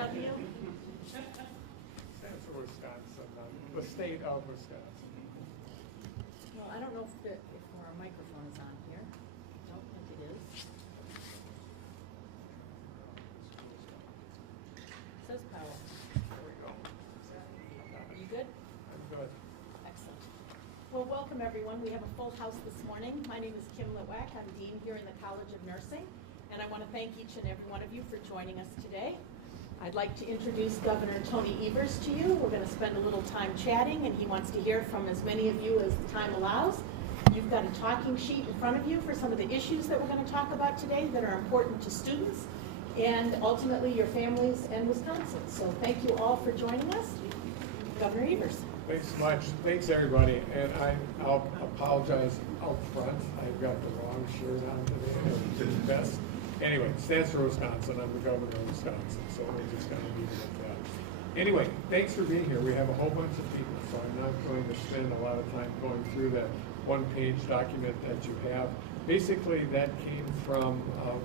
UW? That's Wisconsin, the state of Wisconsin. Well, I don't know if our microphone is on here. I don't think it is. It says power. There we go. Are you good? I'm good. Excellent. Well, welcome everyone. We have a full house this morning. My name is Kim Litwack. I'm Dean here in the College of Nursing, and I want to thank each and every one of you for joining us today. I'd like to introduce Governor Tony Evers to you. We're going to spend a little time chatting, and he wants to hear from as many of you as the time allows. You've got a talking sheet in front of you for some of the issues that we're going to talk about today that are important to students and ultimately your families and Wisconsin. So thank you all for joining us. Governor Evers. Thanks so much. Thanks, everybody. And I'll apologize up front. I've got the wrong shirt on today. I did the best. Anyway, it stands for Wisconsin. I'm the governor of Wisconsin, so we're just going to leave it at that. Anyway, thanks for being here. We have a whole bunch of people, so I'm not going to spend a lot of time going through that one-page document that you have. Basically, that came from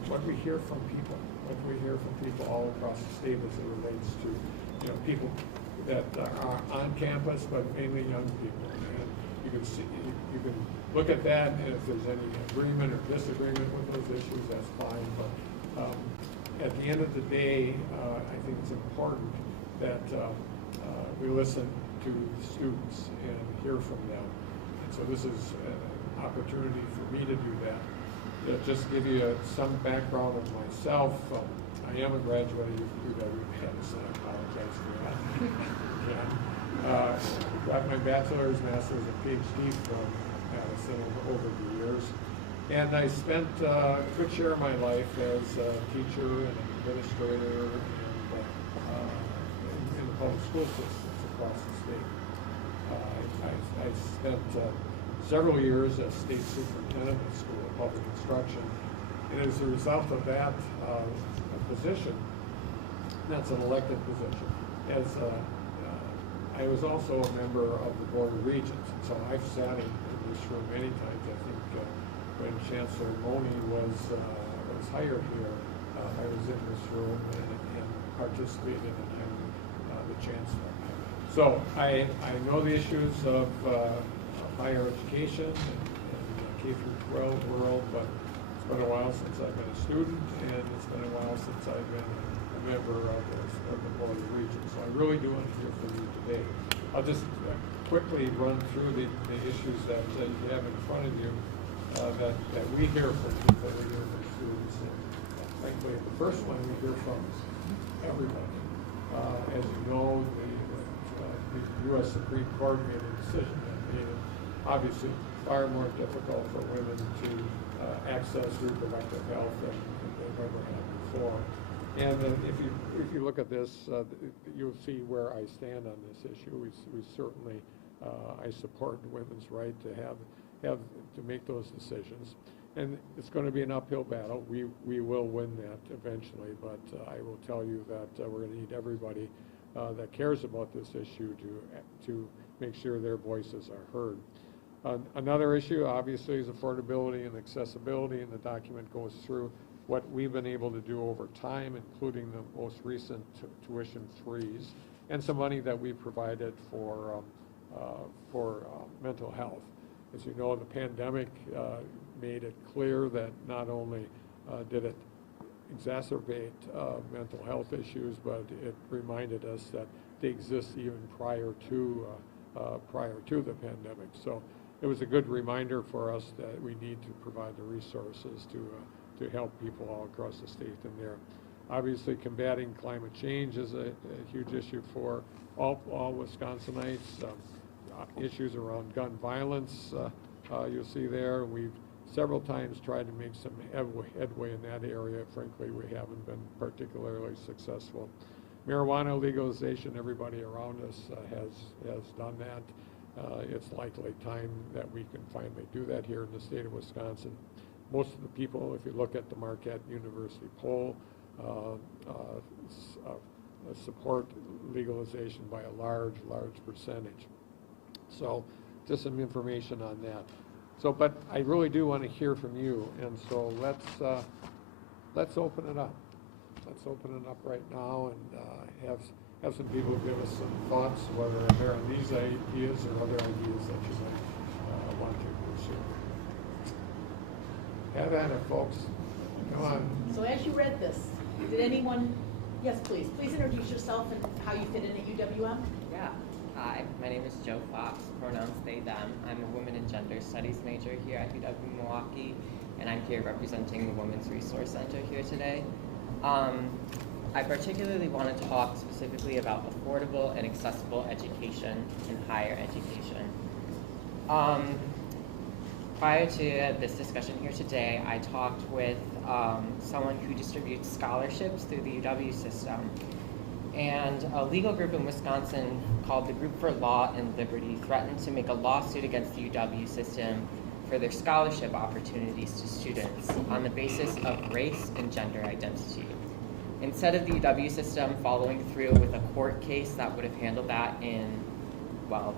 what we hear from people, all across the state as it relates to, people that are on campus, but mainly young people. And you can see, you can look at that, and if there's any agreement or disagreement with those issues, that's fine. But at the end of the day, I think it's important that we listen to the students and hear from them. And so this is an opportunity for me to do that. Just give you some background of myself. I am a graduate of UW-Milwaukee, I apologize for that. Got my bachelor's, master's, and PhD from Madison over the years. And I spent a good share of my life as a teacher and administrator in the public school systems across the state. I spent several years as state superintendent of the School of Public Instruction. And as a result of that position, that's an elected position, I was also a member of the Board of Regents. And so I've sat in this room many times. I think when Chancellor Money was hired here, I was in this room and participated in having the Chancellor. So I know the issues of higher education and K through 12 world, but it's been a while since I've been a student, and it's been a while since I've been a member of the Board of Regents. So I really do want to hear from you today. I'll just quickly run through the issues that you have in front of you that we hear from people, we hear from students. And frankly, the first one we hear from everybody. As you know, the U.S. Supreme Court made a decision that made it obviously far more difficult for women to access reproductive health than they've ever had before. And if you look at this, you'll see where I stand on this issue. We certainly, I support women's right to have to make those decisions. And it's going to be an uphill battle. We will win that eventually, but I will tell you that we're going to need everybody that cares about this issue to make sure their voices are heard. Another issue, obviously, is affordability and accessibility, and the document goes through what we've been able to do over time, including the most recent tuition freeze and some money that we provided for mental health. As you know, the pandemic made it clear that not only did it exacerbate mental health issues, but it reminded us that they exist even prior to the pandemic. So it was a good reminder for us that we need to provide the resources to help people all across the state. And there, obviously, combating climate change is a huge issue for all Wisconsinites. Issues around gun violence, you'll see there. We've several times tried to make some headway in that area. Frankly, we haven't been particularly successful. Marijuana legalization, everybody around us has done that. It's likely time that we can finally do that here in the state of Wisconsin. Most of the people, if you look at the Marquette University poll, support legalization by a large percentage. So just some information on that. So, but I really do want to hear from you, and so let's open it up. let's open it up right now and have some people give us some thoughts, whether they're on these ideas or other ideas that you might want to pursue. Have at it, folks. Come on. So as you read this, did anyone, yes, please introduce yourself and how you fit in at UWM. Yeah. Hi, my name is Joe Fox, pronouns they, them. I'm a Women and Gender Studies major here at UW-Milwaukee, and I'm here representing the Women's Resource Center here today. I particularly want to talk specifically about affordable and accessible education and higher education. Prior to this discussion here today, I talked with someone who distributes scholarships through the UW system. And a legal group in Wisconsin called the Group for Law and Liberty threatened to make a lawsuit against the UW system for their scholarship opportunities to students on the basis of race and gender identity. Instead of the UW system following through with a court case that would have handled that in, well,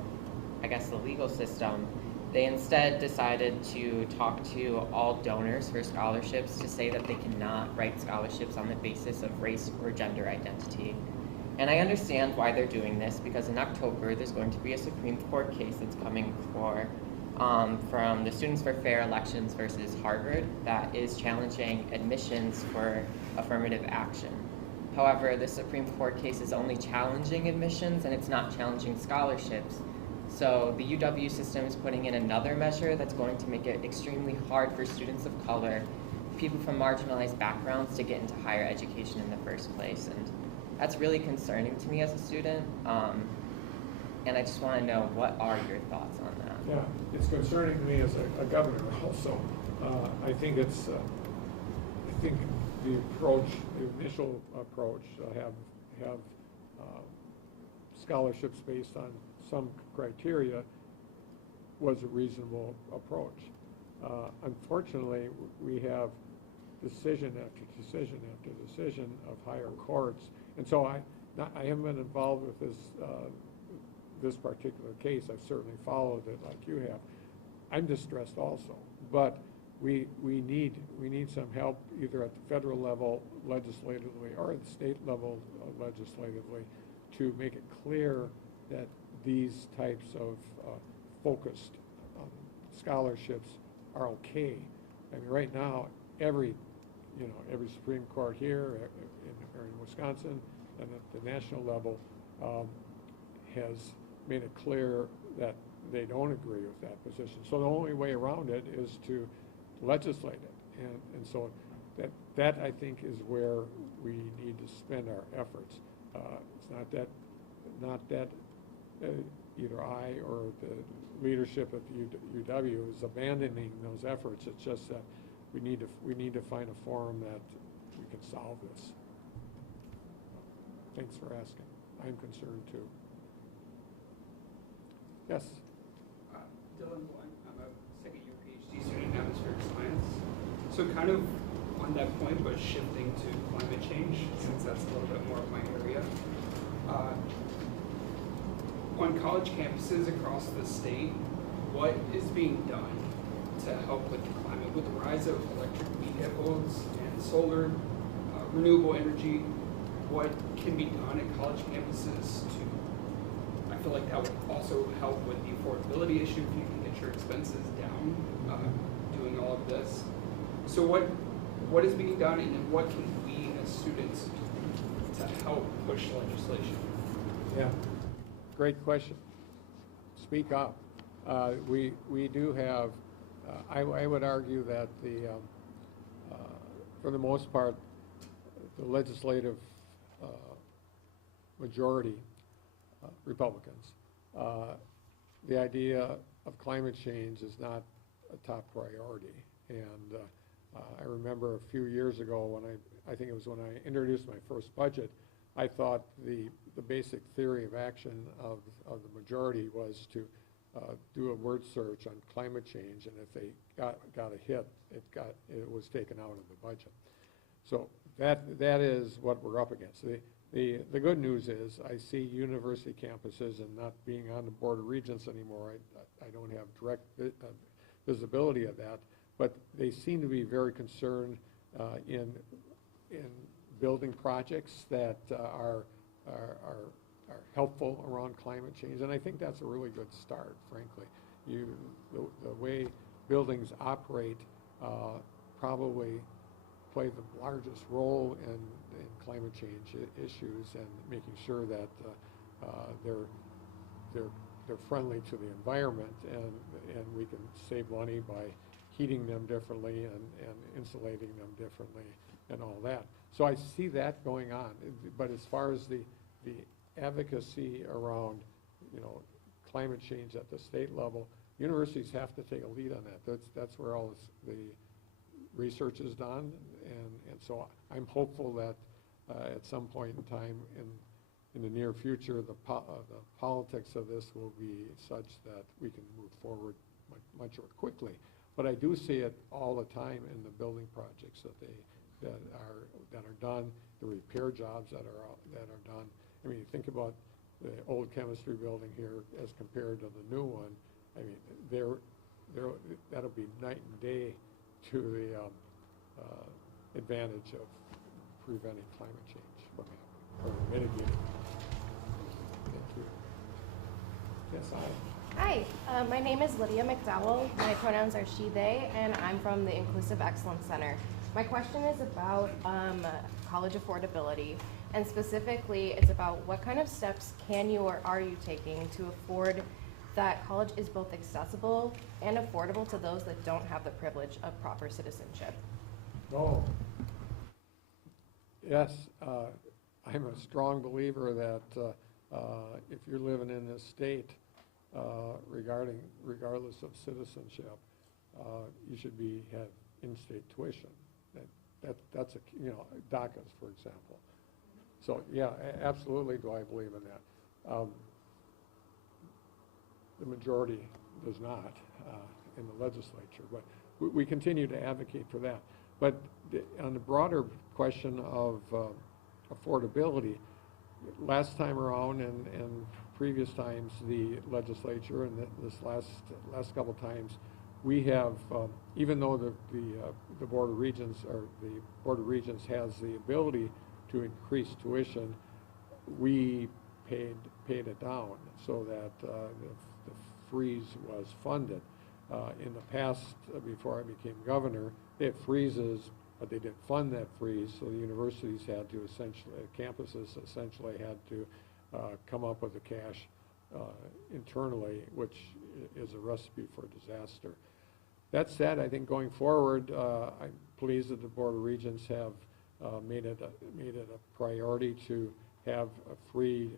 I guess the legal system, they instead decided to talk to all donors for scholarships to say that they cannot write scholarships on the basis of race or gender identity. And I understand why they're doing this, because in October there's going to be a Supreme Court case that's coming for from the Students for Fair Elections versus Harvard that is challenging admissions for affirmative action. However, the Supreme Court case is only challenging admissions and it's not challenging scholarships. So the UW system is putting in another measure that's going to make it extremely hard for students of color, people from marginalized backgrounds, to get into higher education in the first place. And that's really concerning to me as a student. And I just want to know, what are your thoughts on that? Yeah, it's concerning to me as a governor also. I think it's, I think the approach, the initial approach, have scholarships based on some criteria was a reasonable approach. Unfortunately, we have decision after decision after decision of higher courts, and so I haven't been involved with this particular case. I've certainly followed it like you have. I'm distressed also, but we need some help either at the federal level legislatively or at the state level legislatively to make it clear that these types of focused scholarships are okay. I mean, right now, every Supreme Court here in Wisconsin and at the national level has made it clear that they don't agree with that position. So the only way around it is to legislate it, and so that I think is where we need to spend our efforts. It's not that either I or the leadership at the UW is abandoning those efforts. It's just that we need to find a forum that we can solve this. Thanks for asking. I'm concerned too. Yes. Dylan Blunt. I'm a second-year PhD student in atmospheric science. So kind of on that point, but shifting to climate change, since that's a little bit more of my area. On college campuses across the state, what is being done to help with the climate? With the rise of electric vehicles and solar, renewable energy, what can be done at college campuses to, I feel like that would also help with the affordability issue if you can get your expenses down doing all of this. So what is being done, and then what can we as students do to help push legislation? Yeah, great question. Speak up. We do have, I would argue that for the most part, the legislative majority, Republicans, the idea of climate change is not a top priority. And I remember a few years ago when I think it was when I introduced my first budget, I thought the basic theory of action of the majority was to do a word search on climate change, and if they got a hit, it was taken out of the budget. So that is what we're up against. The good news is I see university campuses, and not being on the Board of Regents anymore, I don't have direct visibility of that, but they seem to be very concerned in building projects that are helpful around climate change, and I think that's a really good start, frankly. The way buildings operate probably play the largest role in climate change issues and making sure that they're friendly to the environment, and we can save money by heating them differently and insulating them differently and all that. So I see that going on. But as far as the advocacy around, climate change at the state level, universities have to take a lead on that. That's where all the research is done, and so I'm hopeful that at some point in time in the near future, the politics of this will be such that we can move forward much more quickly. But I do see it all the time in the building projects that are done, the repair jobs that are done. I mean, you think about the old chemistry building here as compared to the new one. I mean, that'll be night and day to the advantage of preventing climate change from happening, or mitigating. Thank you. Yes, Hi, my name is Lydia McDowell. My pronouns are she, they, and I'm from the Inclusive Excellence Center. My question is about college affordability, and specifically it's about what kind of steps can you or are you taking to afford that college is both accessible and affordable to those that don't have the privilege of proper citizenship. Oh, yes, I'm a strong believer that if you're living in this state, regardless of citizenship, you should have in-state tuition. That's DACAs, for example. So yeah, absolutely do I believe in that. The majority does not in the legislature, but we continue to advocate for that. But on the broader question of affordability, last time around and previous times, the legislature and this last couple times, we have, even though the Board of Regents has the ability to increase tuition, we paid it down so that the freeze was funded. In the past, before I became governor, they had freezes, but they didn't fund that freeze, so the universities had to campuses essentially had to come up with the cash internally, which is a recipe for disaster. That said, I think going forward, I'm pleased that the Board of Regents have made it a priority to have a free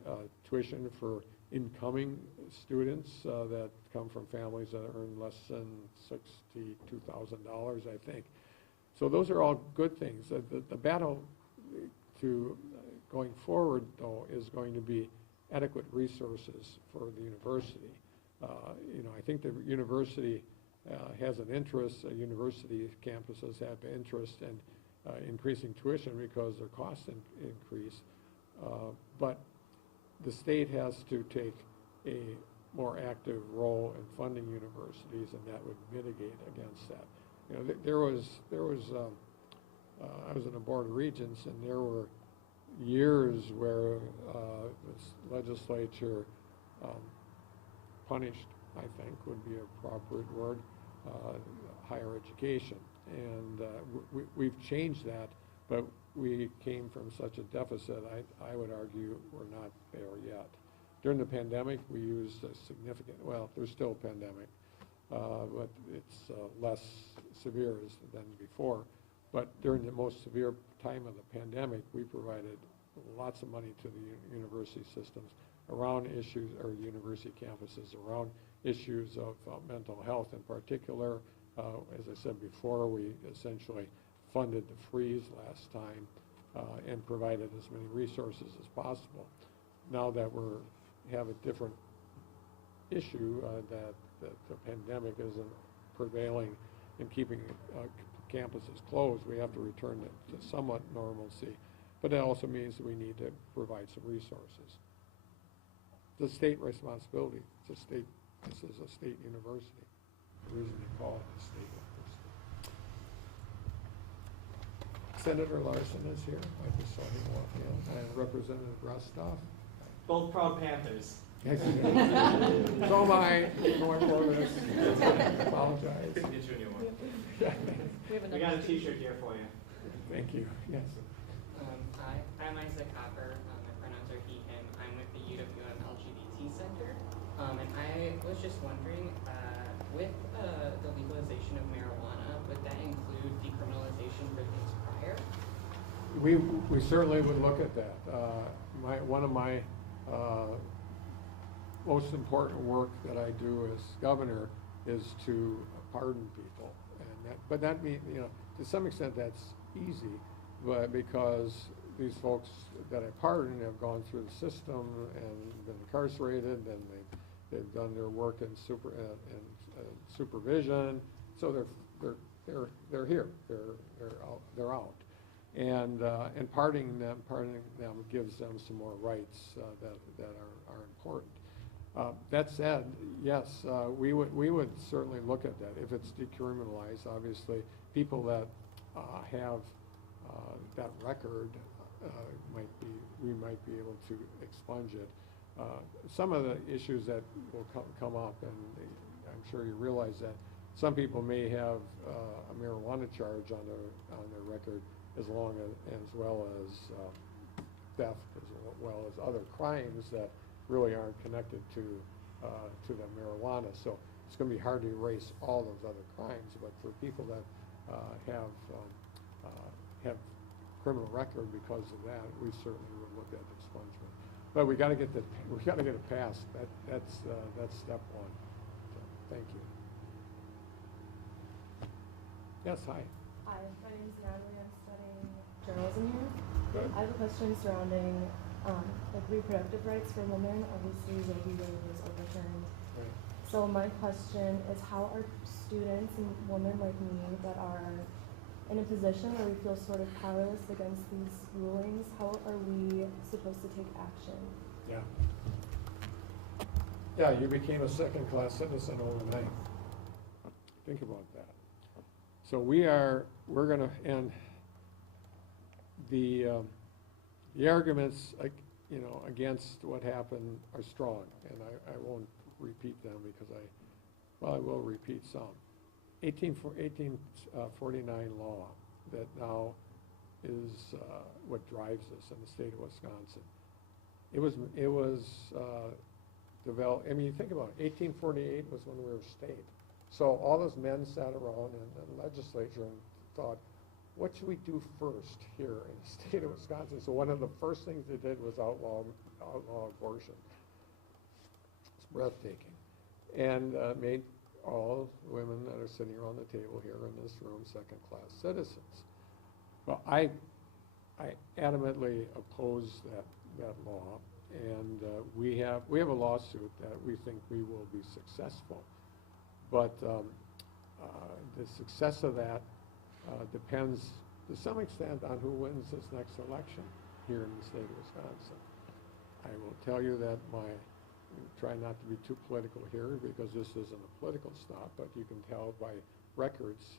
tuition for incoming students that come from families that earn less than $62,000, I think. So those are all good things. The battle to going forward, though, is going to be adequate resources for the university. I think the university has an interest, university campuses have interest in increasing tuition because their costs increase, but the state has to take a more active role in funding universities, and that would mitigate against that. I was in the Board of Regents, and there were years where this legislature punished, I think would be a proper word, higher education. And we've changed that, but we came from such a deficit, I would argue we're not there yet. During the pandemic, we used a significant, well, there's still a pandemic, but it's less severe than before. But during the most severe time of the pandemic, we provided lots of money to the university systems around issues, or university campuses, around issues of mental health in particular. As I said before, we essentially funded the freeze last time and provided as many resources as possible. Now that we have a different issue, that the pandemic isn't prevailing in keeping campuses closed, we have to return to somewhat normalcy. But that also means that we need to provide some resources. It's a state responsibility. This is a state university. The reason they call it a state Senator Larson is here. I just saw him walk in. And Representative Rostov. Both proud Panthers. So am I. Going for this. Apologize. Couldn't get you a new one. We have We got another a T-shirt here for you. Thank you. Yes. Hi, I'm Isaac Hopper. My pronouns are he, him. I'm with the UW-LGBT Center. And I was just wondering, with the legalization of marijuana, would that include decriminalization for things prior? We certainly would look at that. One of my most important work that I do as governor is to pardon people, but that means, to some extent that's easy, but because these folks that I pardon have gone through the system and been incarcerated, and they've done their work in supervision, so they're here, they're out. And pardoning them gives them some more rights that are important. That said, yes, we would certainly look at that. If it's decriminalized, obviously, people that have that record we might be able to expunge it. Some of the issues that will come up, and I'm sure you realize that some people may have a marijuana charge on their record, as well as theft, as well as other crimes that really aren't connected to the marijuana. So it's going to be hard to erase all those other crimes. But for people that have criminal record because of that, we certainly would look at expungement. But we got to get it passed. That's step one. So, thank you. Yes, hi. Hi, my name is Natalie. I'm studying journalism here. Good. I have a question surrounding like reproductive rights for women. Obviously, Roe v. Wade was overturned. Right. So my question is, how are students and women like me that are in a position where we feel sort of powerless against these rulings, how are we supposed to take action? Yeah. Yeah, you became a second-class citizen overnight. Think about that. So we're going to, and the arguments, against what happened are strong, and I won't repeat them because I will repeat some. 1849 law that now is what drives us in the state of Wisconsin. It was developed. I mean, you think about it. 1848 was when we were a state. So all those men sat around in the legislature and thought, what should we do first here in the state of Wisconsin? So one of the first things they did was outlaw abortion. It's breathtaking, and made all women that are sitting around the table here in this room second-class citizens. Well, I adamantly oppose that law, and we have a lawsuit that we think we will be successful. But the success of that depends to some extent on who wins this next election here in the state of Wisconsin. I will tell you that try not to be too political here because this isn't a political stop, but you can tell by records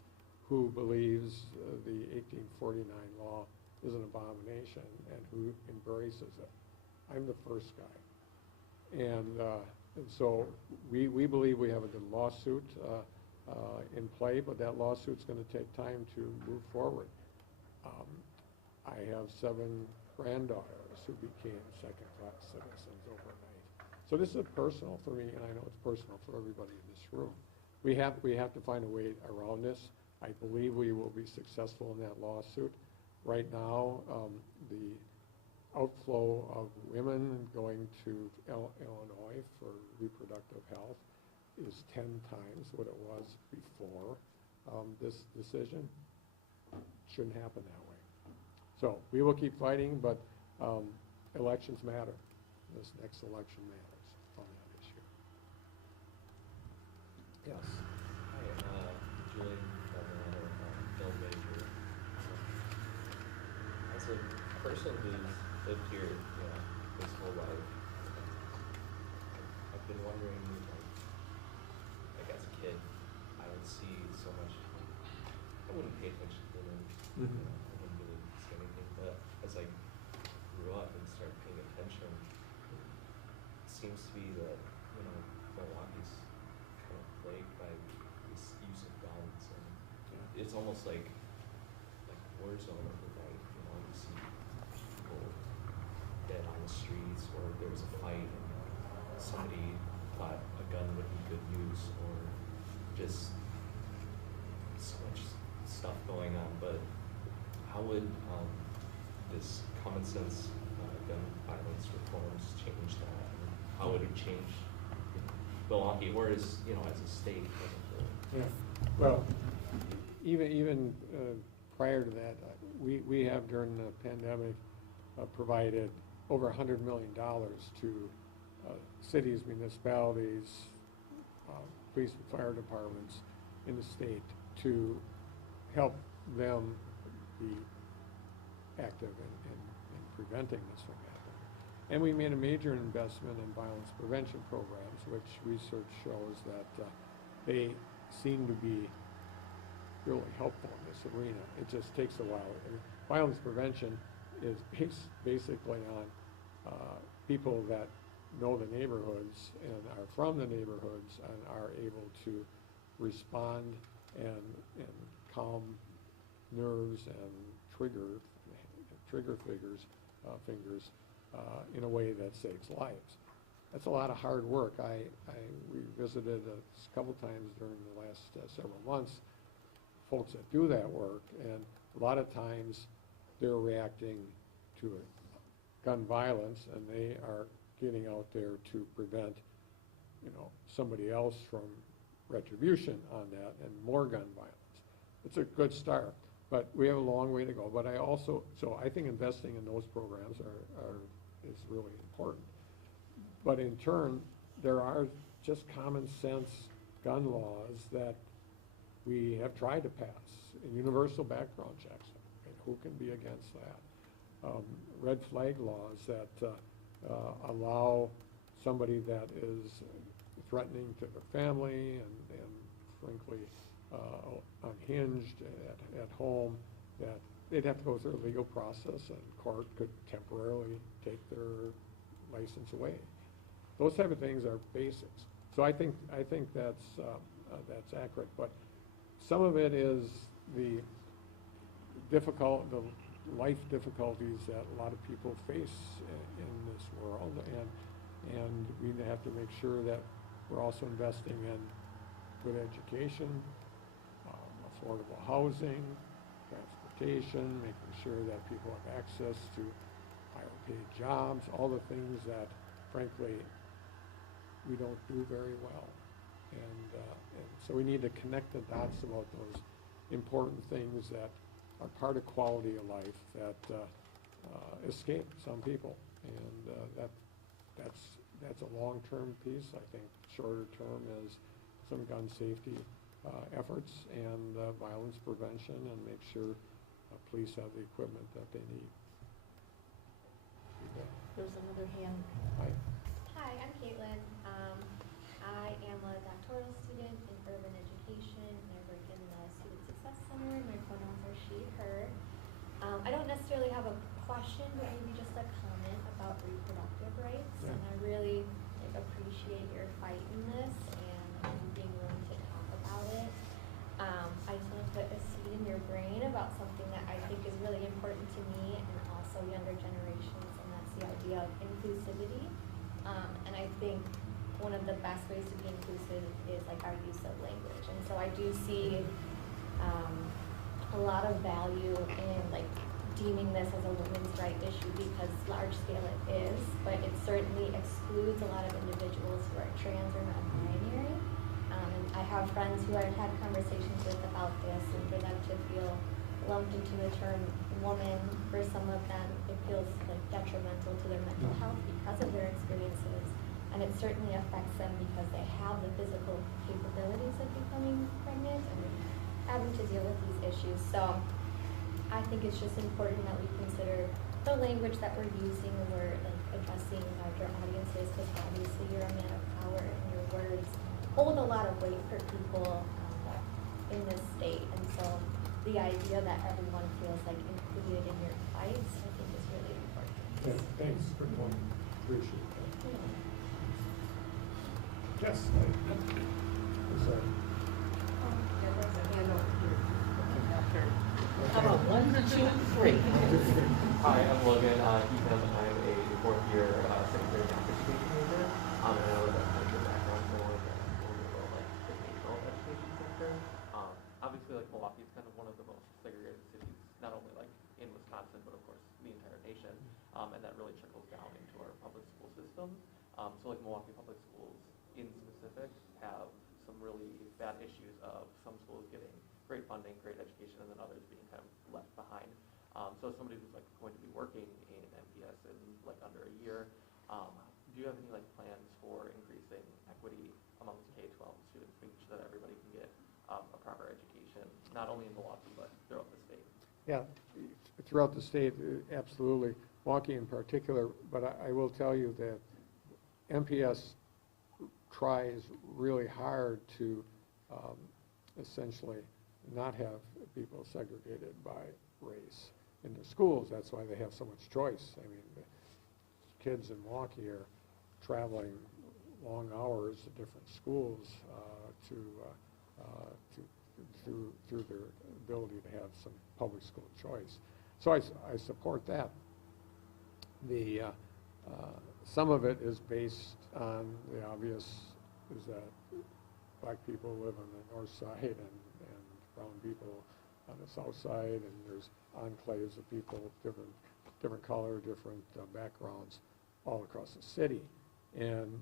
who believes the 1849 law is an abomination and who embraces it. I'm the first guy. And so we believe we have a good lawsuit in play, but that lawsuit's going to take time to move forward. I have 7 granddaughters who became second-class citizens overnight. So this is personal for me, and I know it's personal for everybody in this room. We have to find a way around this. I believe we will be successful in that lawsuit. Right now, the outflow of women going to Illinois for reproductive health is 10 times what it was before this decision. Shouldn't happen that way. So we will keep fighting, but elections matter. This next election matters on that issue. Yes. Hi, Julian Maldonado, film major. As a person who's lived here, his whole life, I've been wondering, like as a kid, I would see so much. I wouldn't pay attention to women. I wouldn't really seems to be that, you know, Milwaukee's kind of plagued by this use of guns, and it's almost like war zone overnight. You know, you see people dead on the streets, or there's a fight and somebody thought a gun would be good use, or just so much stuff going on. But how would this common sense gun violence reforms change that? And how would it change Milwaukee, or as, you know, as a state as a whole? Yeah, well, even prior to that, we have during the pandemic provided over $100 million to cities, municipalities, police and fire departments in the state to help them be active in preventing this from happening. And we made a major investment in violence prevention programs, which research shows that they seem to be really helpful in this arena. It just takes a while. Violence prevention is basically on people that know the neighborhoods and are from the neighborhoods and are able to respond and calm nerves and trigger fingers in a way that saves lives. That's a lot of hard work. We visited a couple times during the last several months folks that do that work, and a lot of times they're reacting to gun violence, and they are getting out there to prevent, you know, somebody else from retribution on that and more gun violence. It's a good start, but we have a long way to go. But I think investing in those programs is really important. But in turn, there are just common sense gun laws that we have tried to pass. Universal background checks. Who can be against that? Red flag laws that allow somebody that is threatening to their family and frankly unhinged at home, that they'd have to go through a legal process, and court could temporarily take their license away. Those type of things are basics. So I think that's accurate. But some of it is the life difficulties that a lot of people face in this world, and we have to make sure that we're also investing in good education, affordable housing, transportation, making sure that people have access to higher paid jobs, all the things that frankly we don't do very well. And so we need to connect the dots about those important things that are part of quality of life that escape some people. And that's a long-term piece. I think shorter term is some gun safety efforts and violence prevention, and make sure police have the equipment that they need. There's another hand. Hi. Hi, I'm Caitlin. I am a doctoral student in urban education, and I work in the Student Success Center. My pronouns are she, her. I don't necessarily have a question, but maybe just a comment about reproductive rights. Yeah. And I really appreciate your fight in this and being willing to talk about it. I just want to put a seed in your brain about something that I think is really important to me and also younger generations, and that's the idea of inclusivity. And I think one of the best ways to be inclusive is like our use of language. And so I do see a lot of value in like deeming this as a women's right issue, because large scale it is, but it certainly excludes a lot of individuals who are trans or non-binary. And I have friends who I've had conversations with about this, and for them to feel lumped into the term woman, for some of them it feels like detrimental to their mental health because of their experiences. And it certainly affects them because they have the physical capabilities of becoming pregnant and having to deal with these issues. So I think it's just important that we consider the language that we're using when we're like addressing larger audiences, because obviously you're a man of power and your words hold a lot of weight for people in this state. And so the idea that everyone feels like included in your fights, I think is really important. Yeah, thanks. Good point. Appreciate that. Yeah. Yes. I'm sorry. How about 1, 2, 3? Hi, I'm Logan. Ethan, I'm a fourth-year secondary math education major. And I was at your background, so I wanted to ask a little bit about like the K-12 education sector. Obviously, like Milwaukee is kind of one of the most segregated cities, not only like in Wisconsin, but of course the entire nation. And that really trickles down into our public school system. So like Milwaukee public schools in specific have some really bad issues of some schools getting great funding, great education, and then others being kind of left behind. So as somebody who's like going to be working in MPS in like under a year, do you have any like plans for increasing equity amongst K-12 students, making sure that everybody can get a proper education, not only in Milwaukee, but throughout the state? Yeah, throughout the state, absolutely. Milwaukee in particular, but I will tell you that MPS tries really hard to essentially not have people segregated by race in the schools. That's why they have so much choice. I mean, the kids in Milwaukee are traveling long hours to different schools through their ability to have some public school choice. So I support that. The some of it is based on the obvious is that black people live on the north side and brown people on the south side, and there's enclaves of people, different color, different backgrounds all across the city. And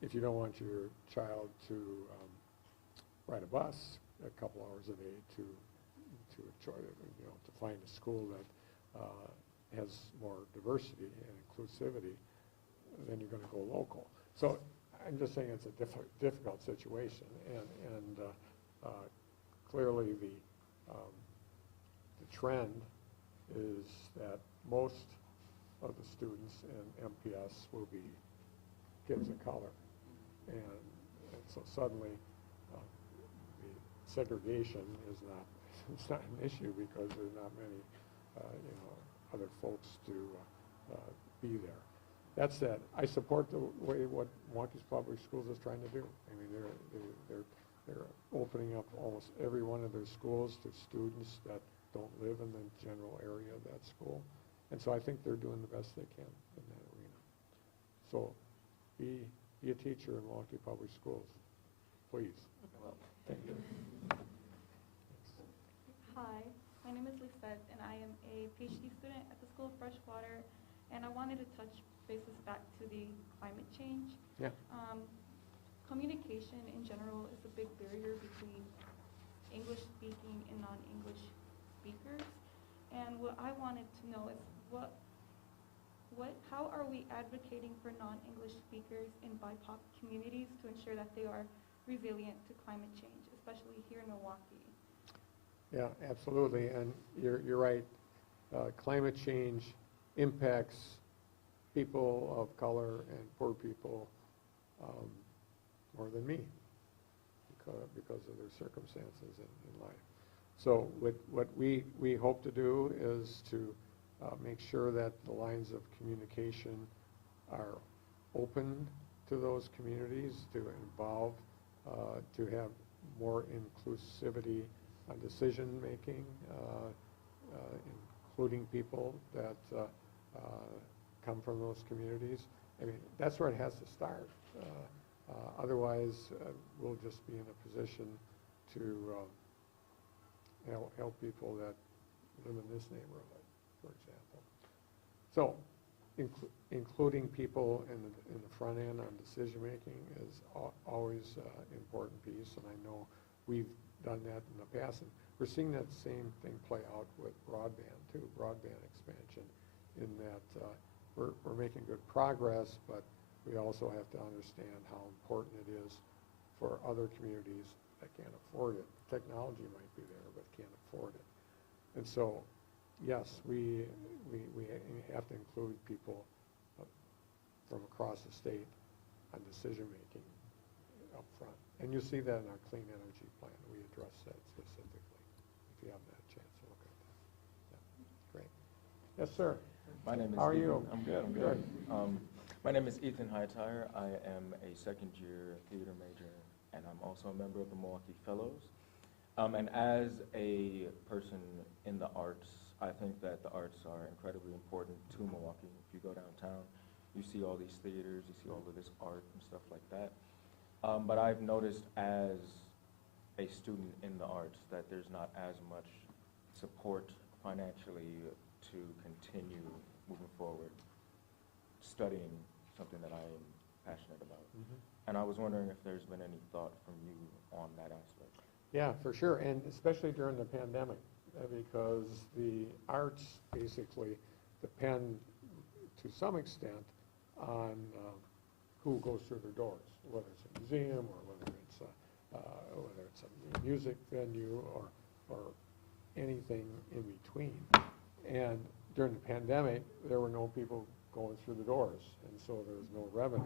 if you don't want your child to ride a bus a couple hours a day to enjoy it, to find a school that has more diversity and inclusivity, then you're going to go local. So I'm just saying it's a difficult situation, and clearly the trend is that most of the students in MPS will be kids of color, and so suddenly the segregation is not it's not an issue because there's not many other folks to be there. That said, I support the way what Milwaukee's Public Schools is trying to do. I mean, they're opening up almost every one of their schools to students that don't live in the general area of that school. And so I think they're doing the best they can in that arena. So be a teacher in Milwaukee Public Schools, please. Well, Thank you. Hi, my name is Lisette, and I am a PhD student at the School of Freshwater, and I wanted to touch bases back to the climate change. Yeah. Communication in general is a big barrier between English-speaking and non-English speakers, and what I wanted to know is how are we advocating for non-English speakers in BIPOC communities to ensure that they are resilient to climate change, especially here in Milwaukee? Yeah, absolutely, and you're right. Climate change impacts people of color and poor people more than me because of their circumstances in life. So what we hope to do is to make sure that the lines of communication are open to those communities, to involve, to have more inclusivity on decision making, including people that come from those communities. I mean, that's where it has to start. Otherwise, we'll just be in a position to help people that live in this neighborhood, for example. So, including people in the front end on decision making is always an important piece, and I know we've done that in the past, and we're seeing that same thing play out with broadband too, broadband expansion, in that we're making good progress, but we also have to understand how important it is for other communities that can't afford it. Technology might be there, but can't afford it. And so, yes, we have to include people from across the state on decision making up front. And you see that in our clean energy plan. We address that specifically, if you haven't had a chance to look at that. Yeah. Great. Yes, sir. My name is How are Stephen. you? I'm good. I'm good. My name is Ethan Hightower. I am a second-year theater major, and I'm also a member of the Milwaukee Fellows. And as a person in the arts, I think that the arts are incredibly important to Milwaukee. If you go downtown, you see all these theaters, you see all of this art and stuff like that. But I've noticed as a student in the arts that there's not as much support financially to continue moving forward, studying something that I am passionate about. And I was wondering if there's been any thought from you on that aspect. Yeah, for sure, and especially during the pandemic, because the arts basically depend to some extent on who goes through their doors, whether it's a museum or whether it's a music venue or anything in between. And during the pandemic, there were no people going through the doors, and so there was no revenue.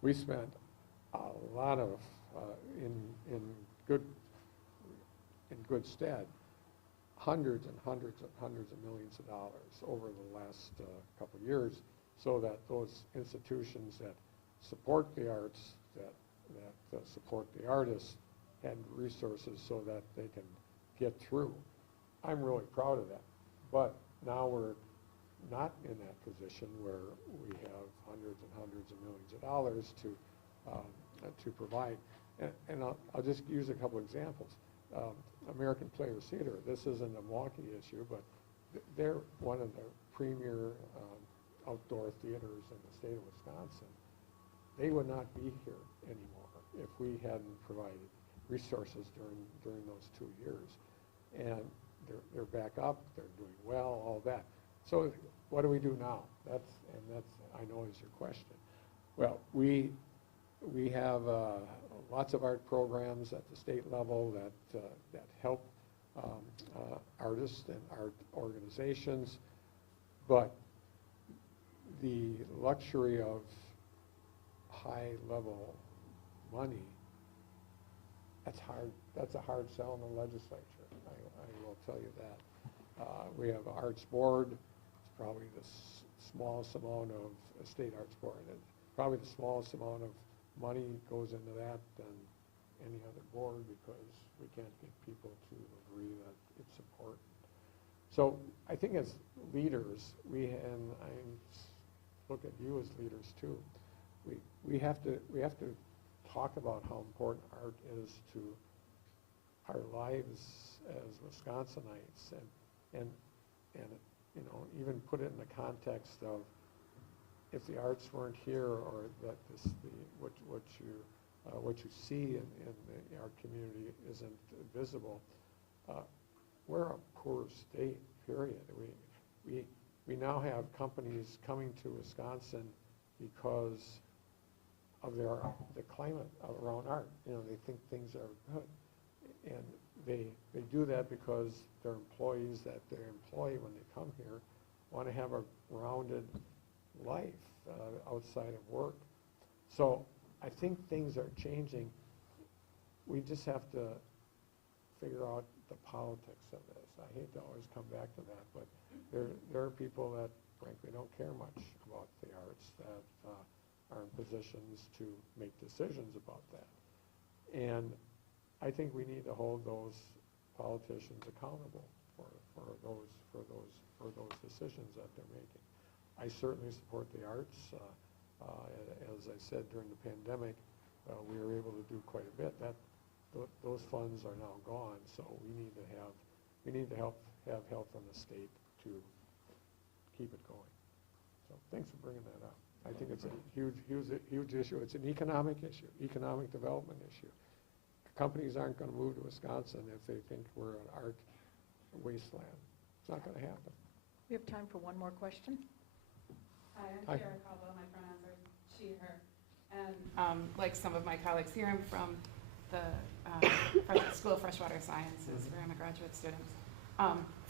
We spent a lot of in good stead, hundreds and hundreds of millions of dollars over the last couple of years, so that those institutions that support the arts, that support the artists, had resources so that they can get through. I'm really proud of that. But now we're not in that position where we have hundreds and hundreds of millions of dollars to provide. And I'll just use a couple examples. American Players Theater, this isn't a Milwaukee issue, but they're one of the premier outdoor theaters in the state of Wisconsin. They would not be here anymore if we hadn't provided resources during those 2 years. And they're back up, they're doing well, all that. So what do we do now? That's I know is your question. Well, we have lots of art programs at the state level that help artists and art organizations, but the luxury of high-level money, that's hard. That's a hard sell in the legislature. I will tell you that. We have an arts board. It's probably the smallest amount of a state arts board. And probably the smallest amount of money goes into that than any other board because we can't get people to agree that it's important. So I think as leaders, and I look at you as leaders too, we have to talk about how important art is to our lives as Wisconsinites, and you know, even put it in the context of if the arts weren't here, or that what you see in the art community isn't visible, we're a poor state. Period. We now have companies coming to Wisconsin because of the climate around art. You know, they think things are good, and they do that because their employees that they employ when they come here want to have a rounded life outside of work. So I think things are changing. We just have to figure out the politics of this. I hate to always come back to that, but there are people that frankly don't care much about the arts that are in positions to make decisions about that. And I think we need to hold those politicians accountable for those decisions that they're making. I certainly support the arts. As I said, during the pandemic, we were able to do quite a bit. Those funds are now gone, so we need to have help from the state to keep it going. So thanks for bringing that up. I think it's a huge issue. It's an economic issue, economic development issue. Companies aren't going to move to Wisconsin if they think we're an art wasteland. It's not going to happen. We have time for one more question. Hi, I'm Kara Caldwell. My pronouns are she, her. And like some of my colleagues here, I'm from the School of Freshwater Sciences, where I'm a graduate student.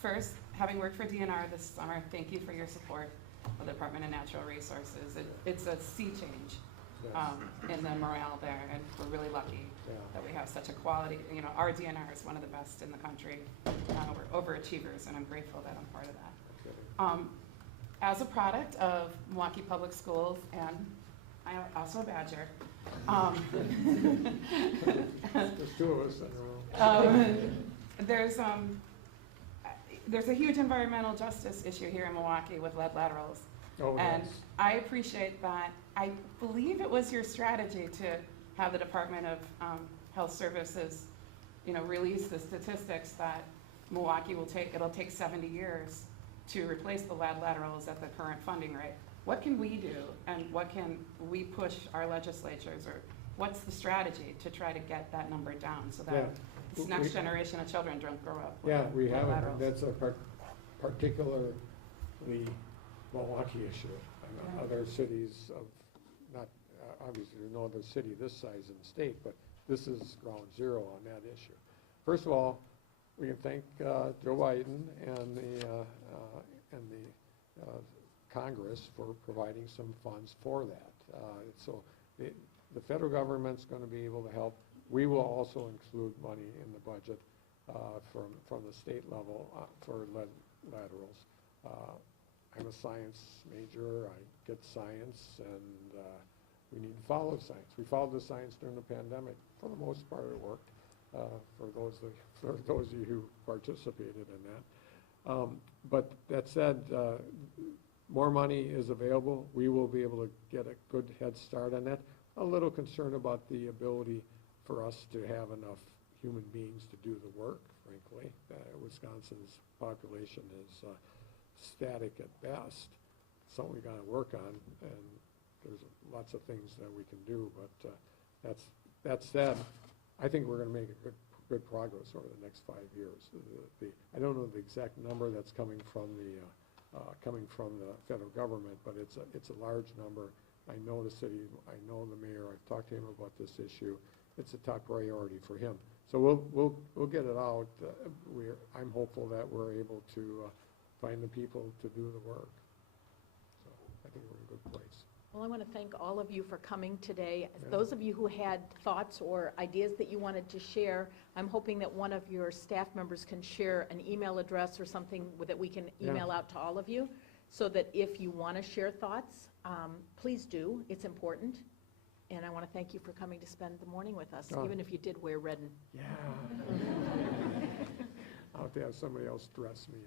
First, having worked for DNR this summer, thank you for your support of the Department of Natural Resources. It's a sea change in the morale there, and we're really lucky that we have such a quality, you know, our DNR is one of the best in the country. We're overachievers, and I'm grateful that I'm part of that. as a product of Milwaukee Public Schools, and I'm also a Badger, There's two of us in the room. There's a huge environmental justice issue here in Milwaukee with lead laterals. Oh, And yes. I appreciate that. I believe it was your strategy to have the Department of Health Services, release the statistics that Milwaukee it'll take 70 years to replace the lead laterals at the current funding rate. What can we do, and what can we push our legislatures, or what's the strategy to try to get that number down so that Yeah. this next generation of children don't grow up with Yeah, we lead have it. laterals? That's a particularly Milwaukee issue. I know other cities of, not, obviously there's no other city this size in the state, but this is ground zero on that issue. First of all, we can thank Joe Biden and the Congress for providing some funds for that. So the federal government's going to be able to help. We will also include money in the budget from the state level for lead laterals. I'm a science major. I get science, and we need to follow science. We followed the science during the pandemic. For the most part, it worked. For those of you who participated in that. But that said, more money is available. We will be able to get a good head start on that. A little concerned about the ability for us to have enough human beings to do the work, frankly. Wisconsin's population is static at best. Something we got to work on, and there's lots of things that we can do. But that said, I think we're going to make a good progress over the next 5 years. I don't know the exact number that's coming from the federal government, but it's a large number. I know the city, I know the mayor. I've talked to him about this issue. It's a top priority for him. So we'll get it out. I'm hopeful that we're able to find the people to do the work. So I think we're in a good place. Well, I want to thank all of you for coming today. Those of you who had thoughts or ideas that you wanted to share, I'm hoping that one of your staff members can share an email address or something that we can email out to all of you, so that if you want to share thoughts, please do. It's important. And I want to thank you for coming to spend the morning with us, even if you did wear red. Yeah. I'll have to have somebody else dress me.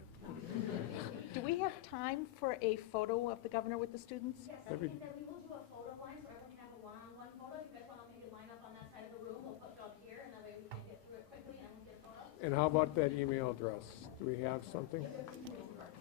Do we have time for a photo of the governor with the students? Yes, I think that we will do a photo line so everyone can have a one-on-one photo. If you guys want to maybe line up on that side of the room, we'll put you up here, and that way we can get through it quickly and we can get a photo. And how about that email address? Do we have something?